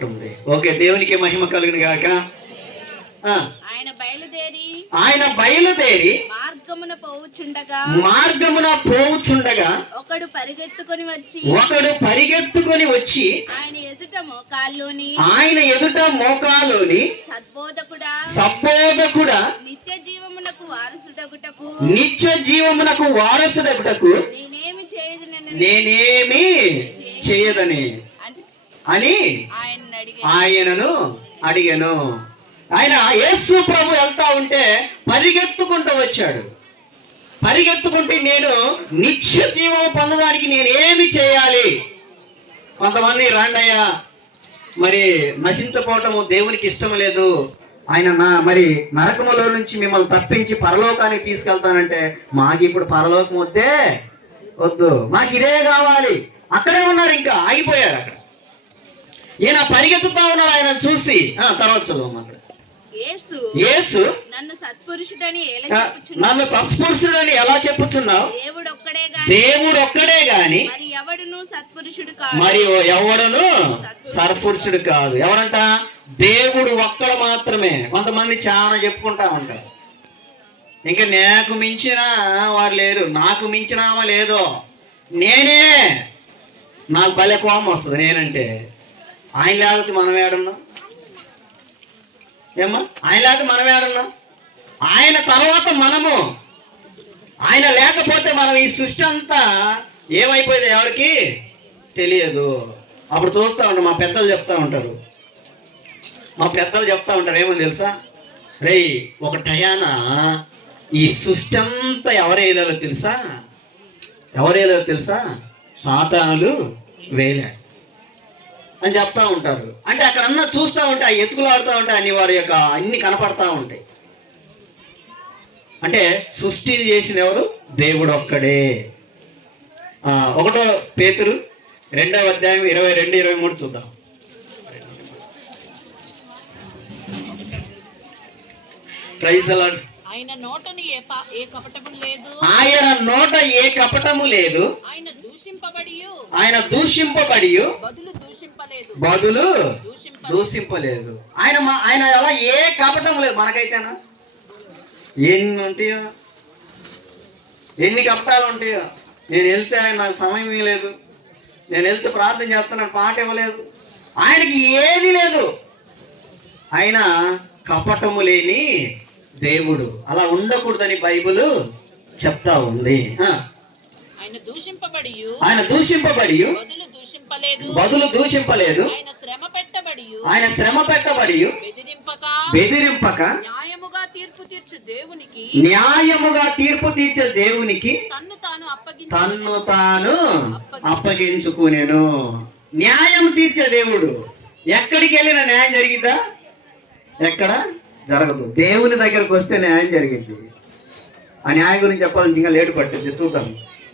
Okay, దేవునికి మహిమ కలుగును గాక. ఆయన బయలుదేరి మార్గమున పోవుచుండగా ఒకడు పరిగెత్తుకొని వచ్చి ఆయన ఎదుట మోకాలోని సబ్బోధకుడా నిత్య జీవమునకు వారసుడగుటకు నేనేమి చేయదని అని ఆయనను అడిగాను. ఆయన యేసు ప్రభు వెళ్తా ఉంటే పరిగెత్తుకుంటూ వచ్చాడు. పరిగెత్తుకుంటే నేను నిత్య జీవం పొందడానికి నేనేమి చేయాలి? కొంతమంది రాండయ్యా, మరి నశించపోవటము దేవునికి ఇష్టం లేదు, ఆయన మరి నరకములో నుంచి మిమ్మల్ని తప్పించి పరలోకానికి తీసుకెళ్తానంటే మాకు ఇప్పుడు పరలోకం వద్దు, మాకు ఇదే కావాలి. అక్కడే ఉన్నారు, ఇంకా ఆగిపోయారు అక్కడ. ఈయన పరిగెత్తుతా ఉన్నాడు. ఆయన చూసి తర్వాత చదువు. యేసు నన్ను సత్పురుషుడని ఎలా చెప్పుచున్నావు? దేవుడు ఒక్కడే గాని మరి ఎవడును సత్పురుషుడు కాదు. ఎవరంట? దేవుడు ఒక్కడు మాత్రమే. కొంతమంది చాలా చెప్పుకుంటా ఉంటారు, ఇంకా నాకు మించిన వారు లేరు, నాకు మించినామా లేదో, నేనే, నాకు భలే కోపం వస్తుంది నేనంటే. ఆయన లేకపోతే మనం ఏడున్నాం ఏమ్మా? ఆయన లేకపోతే మనం ఏడున్నాం? ఆయన తర్వాత మనము. ఆయన లేకపోతే మనం ఈ సృష్టి అంతా ఏమైపోయింది ఎవరికి తెలియదు. అప్పుడు చూస్తూ ఉంటాం, మా పెద్దలు చెప్తా ఉంటారు ఏమని తెలుసా? రేయ్, ఒక టయాన ఈ సృష్టి అంతా ఎవరేదో తెలుసా? సాతానులు వేలే అని చెప్తా ఉంటారు. అంటే అక్కడ అన్న చూస్తూ ఉంటే ఆ ఎత్తుకులు ఆడుతూ ఉంటాయి, అన్ని వారి యొక్క అన్ని కనపడతా ఉంటాయి. అంటే సృష్టిని చేసిన ఎవరు? దేవుడు ఒక్కడే. 1 పేతురు 2వ అధ్యాయం 22-23 చూద్దాం. Praise the Lord. ఆయన నోట ఏ కపటము లేదు. ఆయన దూషింపబడి బదులు దూషింపలేదు. ఆయన అలా ఏ కపటం లేదు. మనకైతేనా ఎన్ని ఉంటాయో, ఎన్ని కపటాలు ఉంటాయో. నేను వెళ్తే ఆయన నాకు సమయం ఇవ్వలేదు, నేను వెళ్తే ప్రార్థన చేస్తాను పాట ఇవ్వలేదు. ఆయనకి ఏది లేదు. ఆయన కపటము లేని దేవుడు. అలా ఉండకూడదని బైబిల్ చెప్తా ఉంది. ఆయన దూషింపబడి బదులు దూషింపలేదు. ఆయన శ్రమ పెట్టబడి బెదిరింపక న్యాయముగా తీర్పు తీర్చే దేవునికి తన్ను తాను అప్పగించుకునేను. న్యాయం తీర్చే దేవుడు. ఎక్కడికి వెళ్ళినా న్యాయం జరిగిద్దా? ఎక్కడ జరగదు. దేవుని దగ్గరకు వస్తే న్యాయం జరిగింది. ఆ న్యాయం గురించి చెప్పాలని ఇంకా లేటు పట్టింది. చూద్దాం.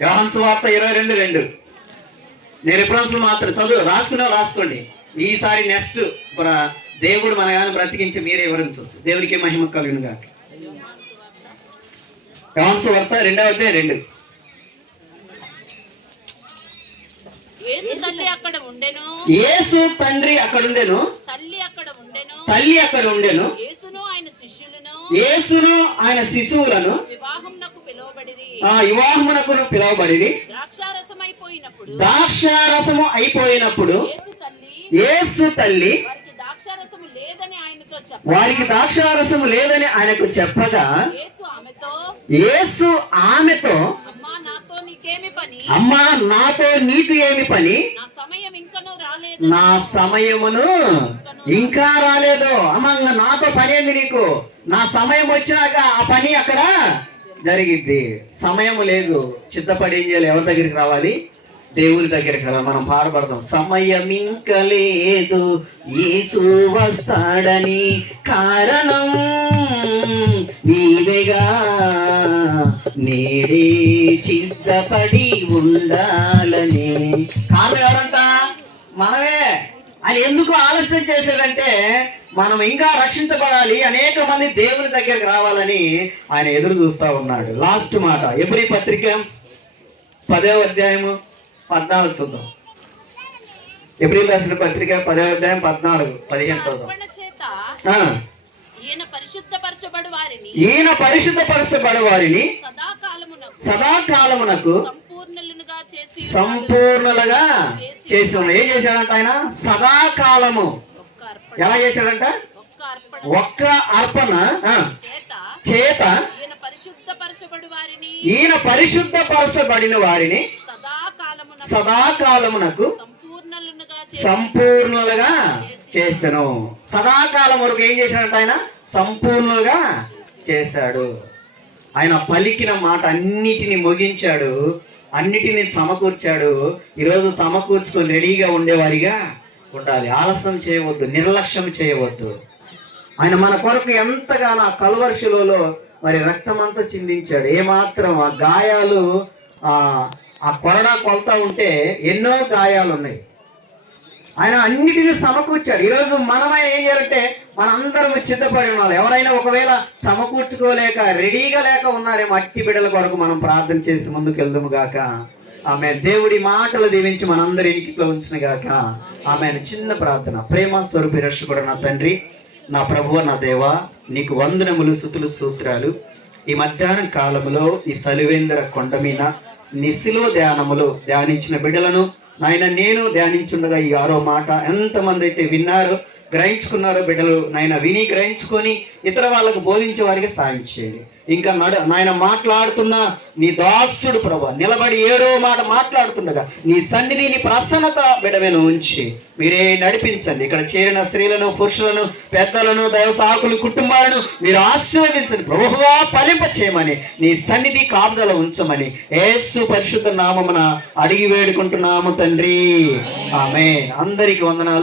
యోహాను సువార్త 22:2. నేను రిఫరెన్స్లు మాత్రం రాసుకోండి. ఈసారి నెక్స్ట్ దేవుడు మన గాని బ్రతికించి మీరే వివరించవచ్చు. దేవునికి మహిమ కలుగును గాక. యోహాను సువార్త 2వ అధ్యాయం 2. యేసు తండ్రి అక్కడ ఉండెను, తల్లి అక్కడ ఉండెను. యేసును ఆయన శిశువులను వివాహమునకు పిలువబడి ద్రాక్షారసము అయిపోయినప్పుడు యేసు తల్లి వారికి ద్రాక్షారసము లేదని ఆయనకు చెప్పగా యేసు ఆమెతో, అమ్మా నాతో నీకు ఏమి పని? నా సమయమును ఇంకా రాలేదు. అమ్మ నాతో పని ఏంది నీకు? నా సమయం వచ్చినాక ఆ పని అక్కడ జరిగిద్ది. సమయము లేదు. చిత్తపడి ఏం చేయాలి? ఎవరి దగ్గరికి రావాలి? దేవుని దగ్గరికి రావాలి. మనం పాడబడతాం, సమయం ఇంకా లేదు యేసు వస్తాడని, కారణం నీవేగా, నేడే చిత్తపడి ఉండాలని. కారణం ఎవరంట? మనమే. ఆయన ఎందుకు ఆలస్యం చేశాడంటే మనం ఇంకా రక్షించబడాలి, అనేక మంది దేవుని దగ్గరికి రావాలని ఆయన ఎదురు చూస్తా ఉన్నాడు. లాస్ట్ మాట ఎబ్రీ పత్రిక 10వ అధ్యాయము 14 చూద్దాం. ఏప్రిల్ రాసిన పత్రిక 10వ అధ్యాయం 14, 15 చదువు. అర్పణ చేత ఆ, ఈయన పరిశుద్ధపరచబడు వారిని ఈయన పరిశుద్ధపరచబడు వారిని సదాకాలమునకు సంపూర్ణులుగా చేసి సంపూర్ణులుగా చేసి ఉన్నాడు. ఏం చేశాడంట ఆయన? సదాకాలము. ఒక్క అర్పణ ఎలా చేశాడంట? ఒక్క అర్పణ చేత ఈయన పరిశుద్ధపరచబడు వారిని ఈయన పరిశుద్ధపరచబడిన వారిని సదాకాలమునకు సంపూర్ణులుగా చేసెను. సదాకాలం వరకు ఏం చేశాడంట ఆయన? సంపూర్ణులుగా చేశాడు. ఆయన పలికిన మాట అన్నిటిని ముగించాడు, అన్నిటిని సమకూర్చాడు. ఈరోజు సమకూర్చుకొని రెడీగా ఉండేవారిగా ఉండాలి. ఆలస్యం చేయవద్దు, నిర్లక్ష్యం చేయవద్దు. ఆయన మన కొరకు ఎంతగానో కల్వరి శిలువలో మరి రక్తం అంతా చిందించాడు. ఏమాత్రం ఆ గాయాలు ఆ కొరడా కొలతా ఉంటే ఎన్నో గాయాలు ఉన్నాయి. ఆయన అన్నిటినీ సమకూర్చాడు. ఈరోజు మనమైన ఏం చేయాలంటే మనందరం సిద్ధపడి ఉండాలి. ఎవరైనా ఒకవేళ సమకూర్చుకోలేక రెడీగా లేక ఉన్నారేమో అట్టి బిడ్డల కొరకు మనం ప్రార్థన చేసి ముందుకు వెళ్దాము గాక. ఆమె దేవుడి మాటలు దీవించి మనందరి ఇంటిలో ఉంచిన గాక. ఆమె చిన్న ప్రార్థన. ప్రేమ స్వరూపి రక్షకుడు నా తండ్రి, నా ప్రభువ, నా దేవ, నీకు వందనములు, స్తుతులు, స్తోత్రాలు. ఈ మధ్యాహ్నం కాలంలో ఈ సలివేంద్ర కొండ మీద నిశిలో ధ్యానములు ధ్యానించిన బిడ్డలను నాయన నేను ధ్యానించుండగా ఈ 6వ మాట ఎంతమంది అయితే విన్నారో, గ్రహించుకున్నారో బిడ్డలు నాయన విని గ్రహించుకొని ఇతర వాళ్ళకు బోధించే వారికి సాయం చేయండి. ఇంకా నాయన మాట్లాడుతున్న నీ దాసుడు ప్రభు నిలబడి 7వ మాట మాట్లాడుతుండగా నీ సన్నిధి, నీ ప్రసన్నత బిడ్డమేను ఉంచి మీరే నడిపించండి. ఇక్కడ చేరిన స్త్రీలను, పురుషులను, పెద్దలను, దైవ సాకులు, కుటుంబాలను మీరు ఆశీర్వదించండి. ప్రభువుగా ఫలింప చేయమని నీ సన్నిధి కాపుదల ఉంచమని యేసు పరిశుద్ధ నామమున అడిగి వేడుకుంటున్నాము తండ్రి. ఆమేన్. అందరికి వందనాలు.